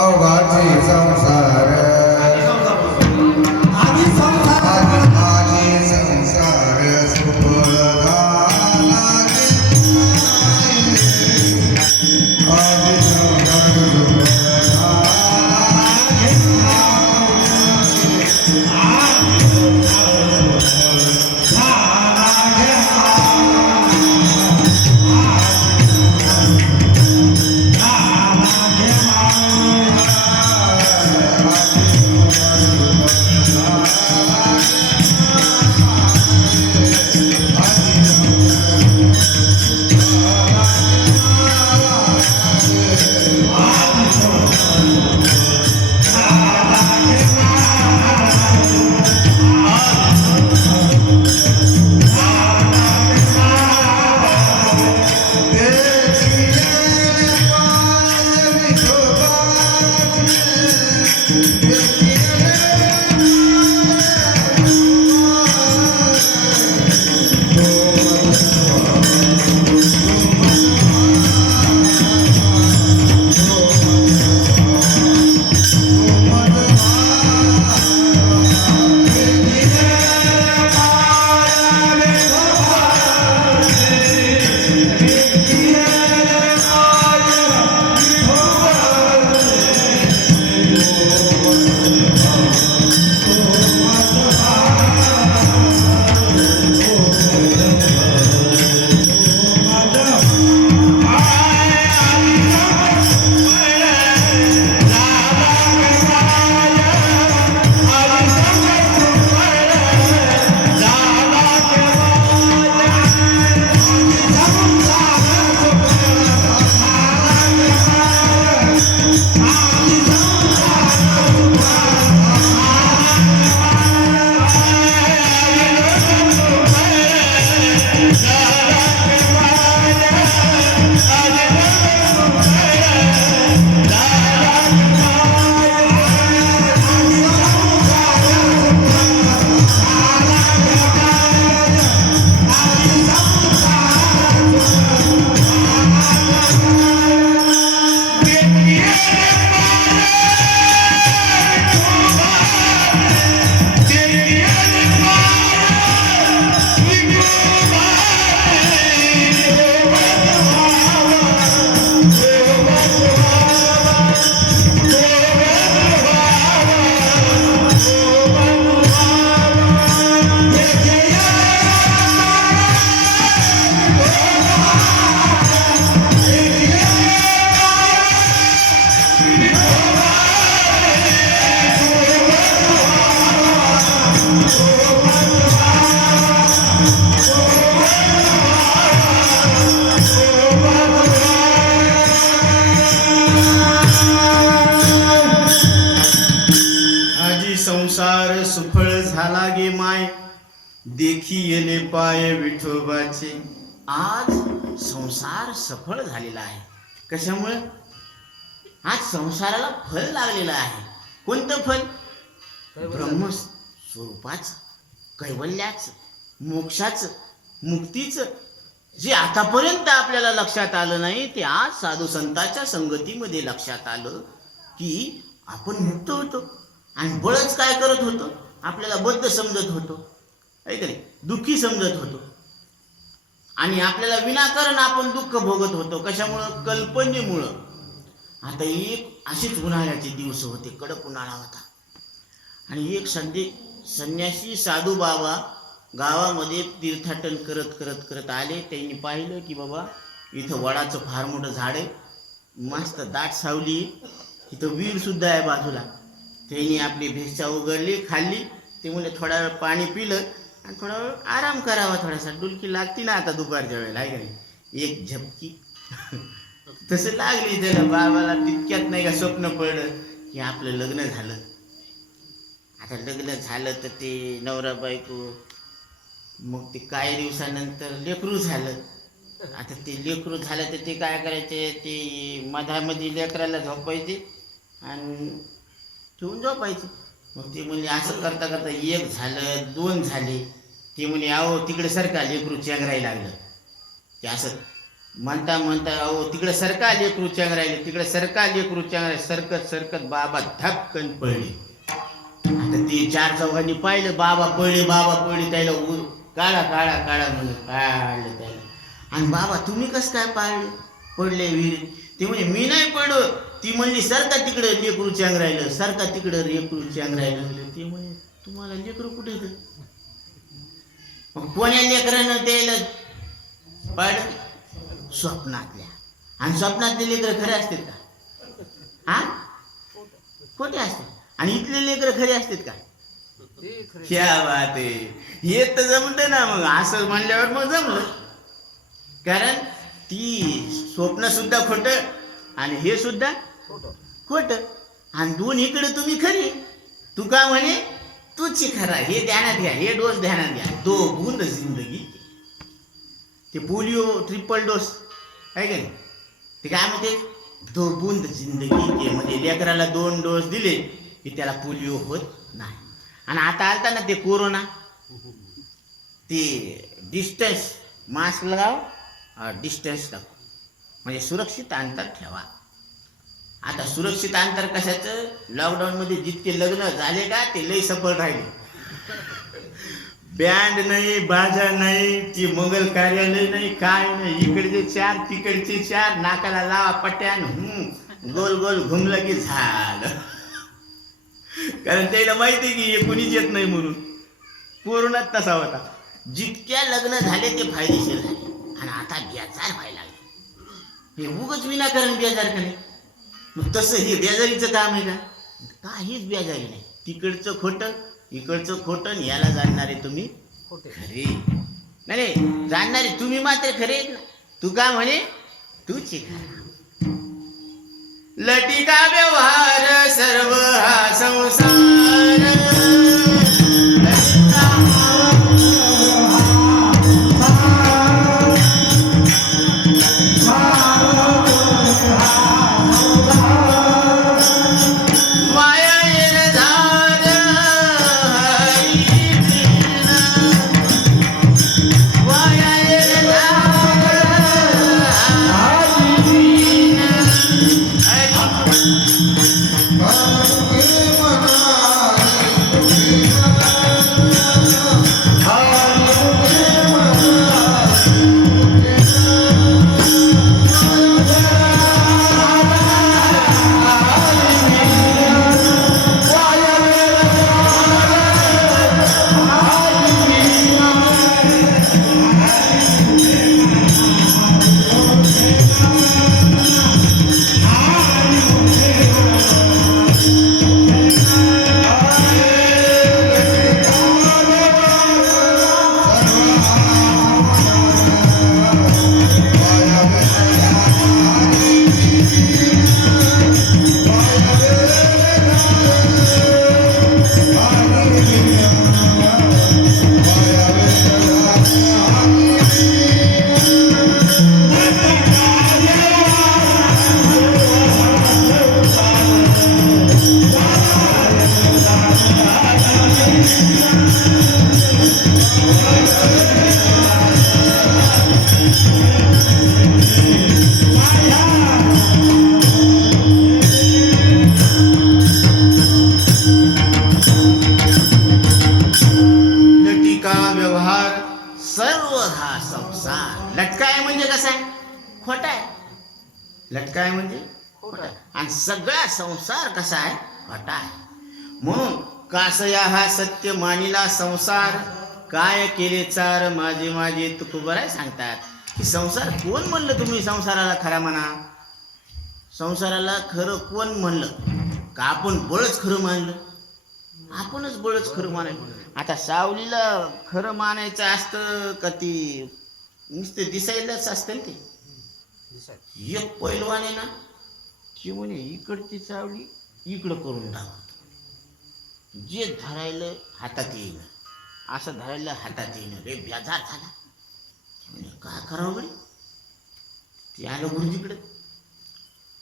संसार सुफळ झाला गे माय, देखी येले पाय विठोबाचे. आज संसार सफळ झालेला आहे. कशामुळे? आज संसाराला फल लागलेलं आहे. कोणतं फल? ब्रह्मस्वरूपाचं, कैवल्याचं, मोक्षाचं, मुक्तीचं. जे आतापर्यंत आपल्याला लक्षात आलं नाही ते आज साधू संतांच्या संगतीमध्ये लक्षात आलं की आपण मुक्त होतो. आणि बळच काय करत होतो? आपल्याला बद्ध समजत होतो, ऐकले दुःखी समजत होतो. आणि आपल्याला विनाकारण आपण दुःख भोगत होतो. कशामुळं? कल्पनेमुळं. आता एक अशीच उन्हाळ्याचे दिवस होते, कडक उन्हाळा होता. आणि एक संन्यासी साधू बाबा गावामध्ये तीर्थाटन करत करत करत आले. त्यांनी पाहिलं की बाबा इथं वडाचं फार मोठं झाड आहे, मस्त दाट सावली, इथं विहीर सुद्धा आहे बाजूला. त्यांनी आपली भिक्षा उघडली, खाल्ली. ते मुले थोडा वेळ पाणी पिलं आणि थोडा वेळ आराम करावा. थोडासा डुलकी लागती ना आता दुपारच्या वेळेला, आहे का नाही? एक झपकी तसं लागली त्याला. बाबाला तितक्यात नाही का स्वप्न पडलं की आपलं लग्न झालं. आता लग्न झालं तर ते नवरा बायको मग ते काही दिवसानंतर लेकरू झालं. आता ते लेकरू झालं तर ते काय करायचे, ते मधामध्ये लेकराला झोपायचे आणि ठेवून झोपायचे. मग ते म्हणजे असं करता करता एक झालं, दोन झाले. ते म्हणे अहो तिकडे सरका, लेकरू चेंगरायला लागलं. ते असं म्हणता म्हणता अहो तिकडे सरका, लेकरू चेंगरायले, तिकडे सरका, लेकरू चेंगराय, सरकत सरकत बाबा धपकन पडले. आता ते चार चौघांनी पाहिलं, बाबा पडले त्याला काढा काढा काढा म्हणून काढलं त्याला. आणि बाबा तुम्ही कसं काय पडले विहिरीत? ते म्हणजे मी नाही पडलो. ती म्हणली सरका तिकडे, लेकरू चेंगरायलं, सरका तिकडं, लेकरू चेंगरायलं. ते म्हणे तुम्हाला लेकरू कुठे येतं? मग कोण्या लेकरानं त्याला पाडलं? स्वप्नातल्या. आणि स्वप्नातले लेकरं खरे असतात का? हा, खोटे असतात. आणि इथले लेकरं खरे असतात का? क्या बात आहे. हे तर जमतं ना. मग असं म्हणल्यावर मग जमलं. कारण ती स्वप्न सुद्धा खोटं आणि हे सुद्धा खोटं. आणि दोन्हीकडे तुम्ही खरी. तू का म्हणे तूच खरा. हे ध्यानात घ्या, हे डोस ध्यानात घ्या. 2 बूंद जिंदगी. ते पोलिओ ट्रिपल डोस आहे का नाही, ते काय म्हणते 2 बूंद जिंदगी के. म्हणजे लेकराला 2 डोस दिले की त्याला पोलिओ होत नाही. आणि आता आलता ना ते कोरोना, ते डिस्टन्स मास्क लगाव, डिस्टन्स टाकू, म्हणजे सुरक्षित अंतर ठेवा. आता सुरक्षित अंतर कशाचं? लॉकडाऊनमध्ये जितके लग्न झाले का ते लई सफल राहिले. बँड नाही, बाजा नाही, ती मंगल कार्यालय नाही, काय नाही. इकडचे 4 तिकडचे 4, नाकाला लावा पट्ट्यान, गोल गोल घुमलं की झालं. कारण त्याला माहिती आहे की हे कुणीच येत नाही म्हणून. कोरोनात तसा होता. जितक्या लग्न झाले ते फायदेशीर झाले. आणि आता बेजार व्हायला लागले. हे उगच विनाकारण बेजार का नाही? मग तसं हे बेजारीचं काम आहे का? काहीच बेजारी नाही. तिकडचं खोटं, इकडचं खोटं. याला जाणणारे तुम्ही खरे नाही, जाणणारे तुम्ही मात्र खरे ना. तू का म्हणे तूच खरा. लटिका व्यवहार सर्व हा संसार. लटकाय म्हणजे कसं आहे? खोटा आहे. लटकाय म्हणजे खोटा. आणि सगळा संसार कसा आहे? खोटा आहे. म्हणून कासया हा सत्य मानिला संसार, काय केले चार माझे माझे तुकोबराय सांगतात की संसार कोण म्हणलं? तुम्ही संसाराला खरा म्हणा. संसाराला खरं कोण म्हणलं? का आपण बळच खरं मानलं? आपणच बळच खरं मानायचं. आता सावलीला खरं मानायचं असतं का ती नुसते दिसायलाच असतं ते? एक पैलवान आहे ना, ती म्हणे इकडची सावली इकडं करून दाखवतो, जे धरायला हातात येईल असं धरायला हातात येणं रे बेजार झाला. काय करावं बरे. ते आलं गुरुजीकडे.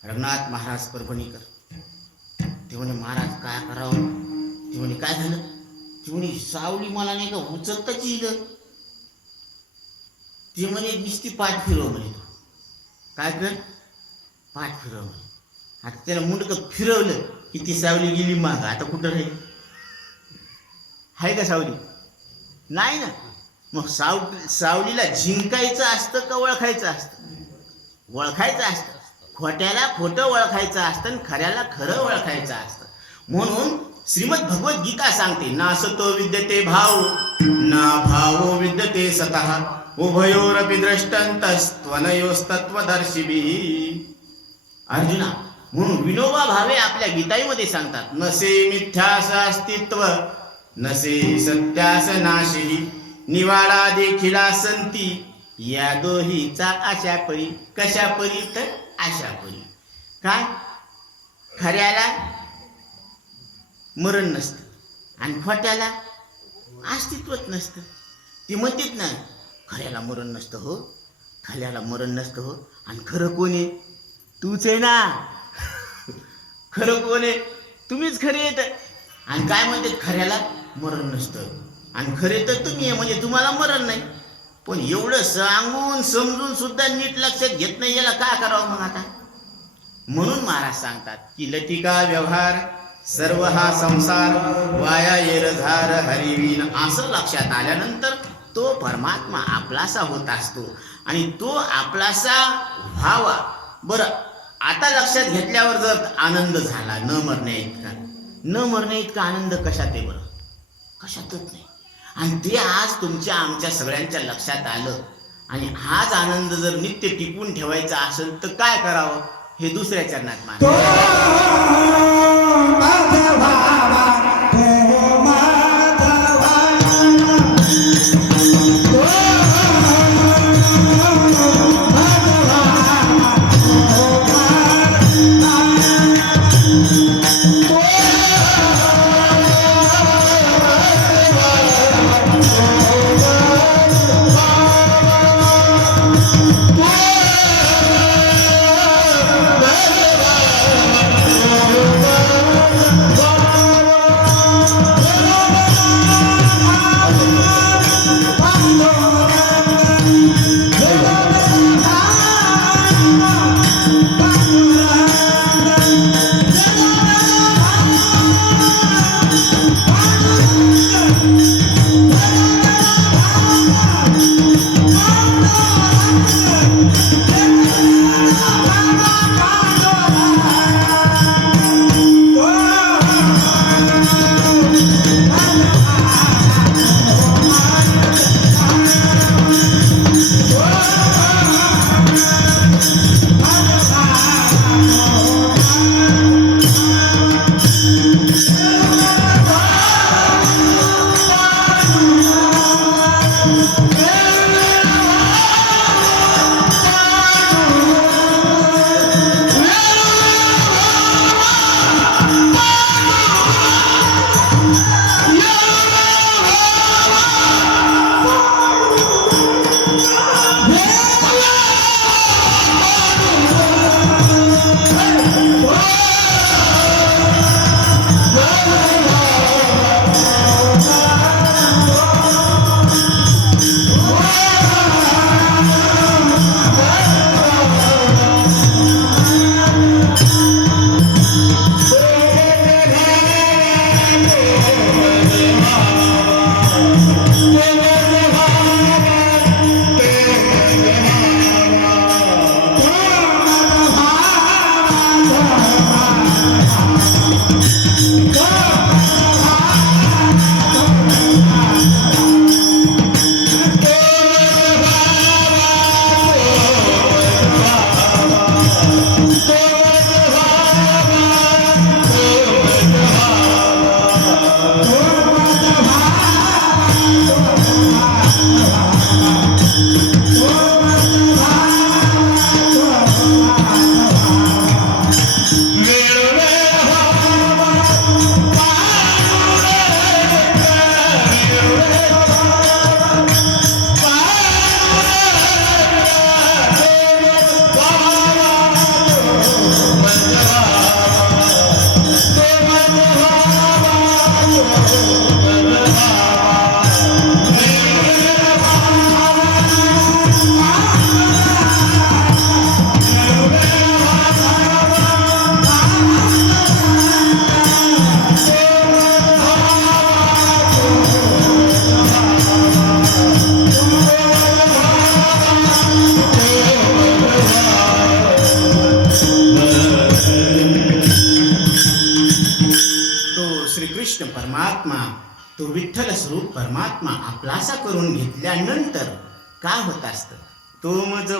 रंगनाथ महाराज परभणीकर. ते म्हणे महाराज काय करावं. ते म्हणे काय झालं. ते म्हणे सावली मला नाही का उचलताच येईल. ते म्हणे नुसती पाठ फिरव म्हणे. काय कर पाठ फिरव म्हणे. आता त्याला मुंडकं फिरवलं की ती सावली गेली माग. आता कुठं राहील. आहे का सावली. नाही ना. मग सावलीला झिंकायचं असतं का ओळखायचं असतं. ओळखायचं असतं. खोट्याला खोटं ओळखायचं असतं आणि खऱ्याला खरं ओळखायचं असतं. म्हणून श्रीमद भगवद्गीता सांगते नासतो विद्यते भाव ना भावो विद्यते सतः उभयोरपि द्रष्टंतस्त्वनयोस्तत्वदर्शिभिः. अर्जुना म्हणून विनोबा भावे आपल्या गीताईमध्ये सांगतात नसे मिथ्यास अस्तित्व नसे सत्यास नाशी निवाडा देखिला संती या दोहीचा अशा परी. कशा परी तर अशा परी. काय खऱ्याला मरण नसतं आणि खोट्याला अस्तित्वच नसतं. ती म्हणतात ना खऱ्याला मरण नसतं हो. खऱ्याला मरण नसतं हो. आणि खरं कोण आहे. तूच आहे ना. खरं कोण आहे. तुम्हीच खरे येत. आणि काय म्हणतात खऱ्याला मरण नसतं आणि खरे तर तुम्ही आहे म्हणजे तुम्हाला मरण नाही. पण एवढं सांगून समजून सुद्धा नीट लक्षात घेत नाही. याला काय करावं मग आता. म्हणून महाराज सांगतात की लतिका व्यवहार सर्व हा संसार वाया येरझार हरिवीन. असं लक्षात आल्यानंतर तो परमात्मा आपलासा होत असतो आणि तो आपलासा व्हावा. बरं आता लक्षात घेतल्यावर जर आनंद झाला न मरण्या इतका. न मरण्या इतका आनंद कशात आहे बरं. कशातच नाही. आणि ते आज तुमच्या आमच्या सगळ्यांच्या लक्षात आलं. आणि हाच आनंद जर नित्य टिकून ठेवायचा असेल तर काय करावं हे दुसऱ्या चरणात मान. कृष्ण परमात्मा, तो विठ्ठल स्वरूप परमात्मा आपलासा करून घेतल्यानंतर काय होत असतं? तो मज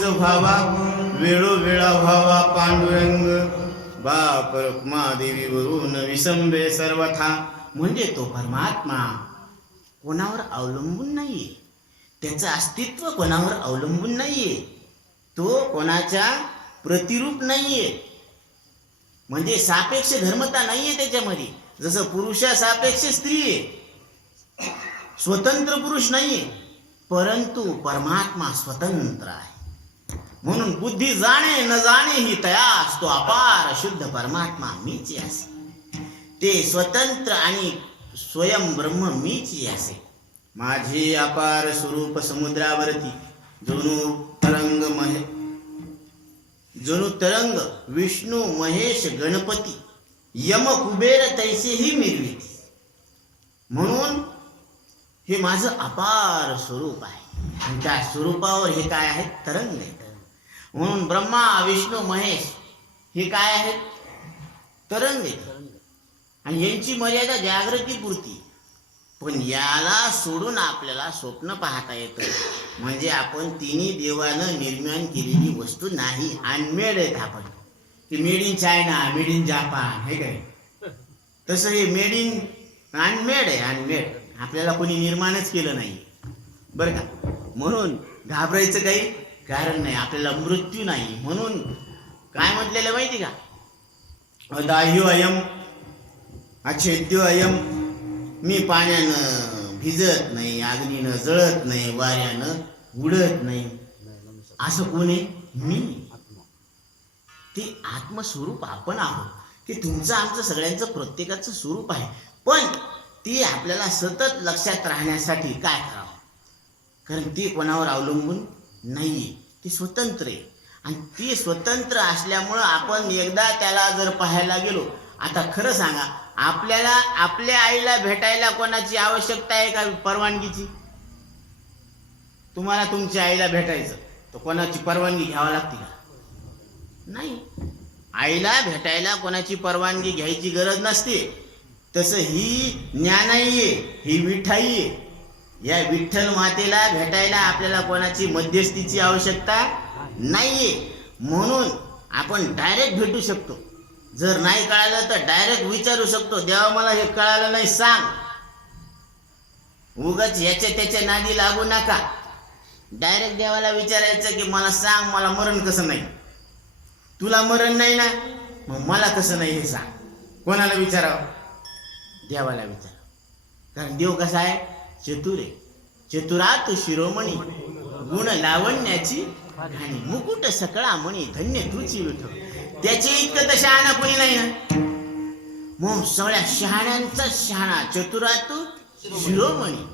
व्हावा वेळोवेळा व्हावा पांडुरंग, बाप रखुमादेवी वरून विसंबे सर्वथा. म्हणजे तो परमात्मा कोणावर अवलंबून नाहीये, त्याचं अस्तित्व कोणावर अवलंबून नाहीये, तो कोणाच्या प्रतिरूप नाहीये. म्हणजे सापेक्ष धर्मता नाहीये त्याच्यामध्ये. जसं पुरुषा सापेक्ष स्त्री आहे, स्वतंत्र पुरुष नाहीये, परंतु परमात्मा स्वतंत्र आहे. म्हणून बुद्धी जाणे न जाणे ही तयास, तो अपार शुद्ध परमात्मा मीच असे. ते स्वतंत्र आणि स्वयं ब्रह्म मीच असे. माझे अपार स्वरूप समुद्रावरती जणू तरंग विष्णू महेश गणपती यम कुबेर तैसेही मिरविती. म्हणून हे माझं अपार स्वरूप आहे आणि त्या स्वरूपावर हे काय आहेत? तरंग आहेत. म्हणून ब्रह्मा विष्णू महेश हे काय आहेत? तरंग आहेत. आणि यांची मर्यादा जागृतीपुरती. पण याला सोडून आपल्याला स्वप्न पाहता येतं. म्हणजे आपण तिन्ही देवानं निर्माण केलेली वस्तू नाही, अनमेड आहेत आपण. ते made in China, made in Japan हे काय, तसं हे मेड इन अनमेड आहे. अनमेड आपल्याला कोणी निर्माणच केलं नाही बरं का. म्हणून घाबरायचं काही कारण नाही, आपल्याला मृत्यू नाही. म्हणून काय म्हटलेलं माहिती का? अदाह्यो अयम अछेद्यो अयम. मी पाण्यानं भिजत नाही, अग्नीनं जळत नाही, वाऱ्यानं उडत नाही. असं कोण आहे? मी. ते आत्मस्वरूप आपण आहोत. ते तुमचं आमचं सगळ्यांचं प्रत्येकाचं स्वरूप आहे. पण ते आपल्याला सतत लक्षात राहण्यासाठी काय करावं? कारण ते कोणावर अवलंबून नाहीये, ते स्वतंत्र आहे. आणि ते स्वतंत्र असल्यामुळं आपण एकदा त्याला जर पाहायला गेलो, आता खरं सांगा, आपल्याला आपल्या आईला भेटायला कोणाची आवश्यकता आहे का परवानगीची? तुम्हाला तुमच्या आईला भेटायचं तर कोणाची परवानगी घ्यावी लागते का? नाही. आईला भेटायला कोणाची परवानगी घ्यायची गरज नसते. तसं ही ज्ञानाई आहे, ही विठाई आहे. या विठ्ठल मातेला भेटायला आपल्याला कोणाची मध्यस्थीची आवश्यकता नाहीये. म्हणून आपण डायरेक्ट भेटू शकतो. जर नाही कळालं तर डायरेक्ट विचारू शकतो, देवा मला हे कळालं नाही सांग. उगाच याच्या त्याच्या नादी लागू नका. डायरेक्ट देवाला विचारायचं की मला सांग, मला मरण कसं नाही? तुला मरण नाही ना, मग मला कसं नाही हे सांग. कोणाला विचारावं? देवाला विचार. कारण देव कसा आहे? चतुर आहे. चतुरात शिरोमणी गुण लावण्याची आणि मुकुट सकळा मणी धन्य तुची विठो. त्याचे इतकं तर शहाणा कोणी नाही ना. मग सगळ्या शहाण्यांचा शहाणा चतुरात शिरोमणी.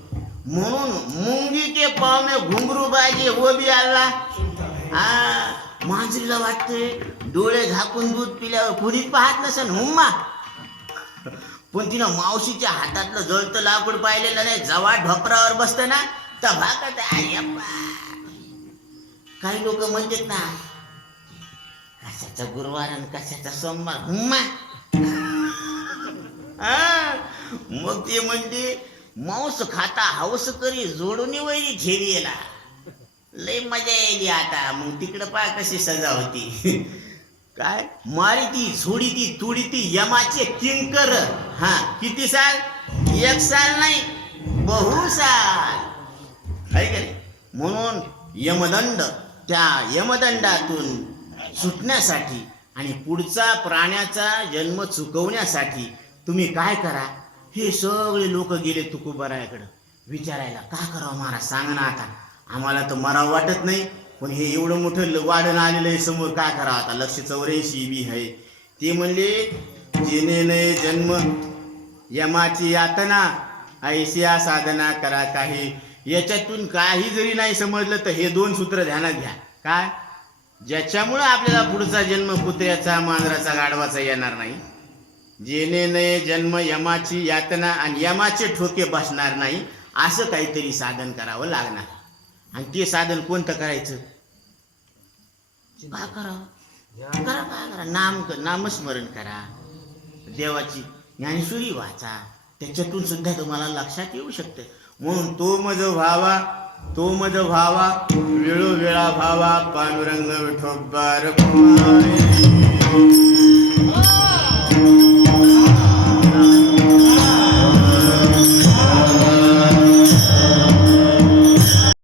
म्हणून मुंगी के पाव में घुंगरू बाजे वो भी आला. मांजरीला वाटते डोळे झाकून दूध पिल्यावर कुणीच पाहत नसेल हुम्मा. पण तिनं मावशीच्या हातातलं जळतं लाकूड पाहिलेलं नाही. जेव्हा ढोपरावर बसतं ना तेव्हा काही लोक म्हणतात ना, कशाचा गुरुवार आणि कशाचा सोमवार हुम्मा. मग ते म्हणते मांस खाता हवस करी जोडून वैरी ठेवीला. लय मजा यायली आता. मग तिकडं पा कशी सजा होती. काय मारी ती सोडी ती तुडी ती यमाचे किंकर. किती साल? 1 साल नाही, बहु साल आहे का नाही? म्हणून यमदंड, त्या यमदंडातून सुटण्यासाठी आणि पुढचा प्राण्याचा जन्म चुकवण्यासाठी तुम्ही काय करा? हे सगळे लोक गेले तुकोबारायाकडं विचारायला, का करावं महाराज सांगा ना. आता आम्हाला तर मरावं वाटत नाही, पण हे एवढं मोठं वाढण आलेलं आहे समोर, काय करावं आता? 184 बी आहे. ते म्हणले जेने नये जन्म यमाची यातना ऐशिया साधना करा काही. याच्यातून काही जरी नाही समजलं तर हे 2 सूत्र ध्यानात घ्या. काय? ज्याच्यामुळं आपल्याला पुढचा जन्म कुत्र्याचा मांजराचा गाढवाचा येणार नाही. जेने नये जन्म यमाची यातना आणि यमाचे ठोके बसणार नाही, असं काहीतरी साधन करावं लागणार. आणि ते साधन कोणतं करायचं? काय करावं? करा नामस्मरण करा. देवाची ज्ञानेश्वरी वाचा, त्याच्यातून सुद्धा तुम्हाला लक्षात येऊ शकते. म्हणून तो मज व्हावा वेळोवेळा भावा पांडुरंग विठोबा रखुमाई.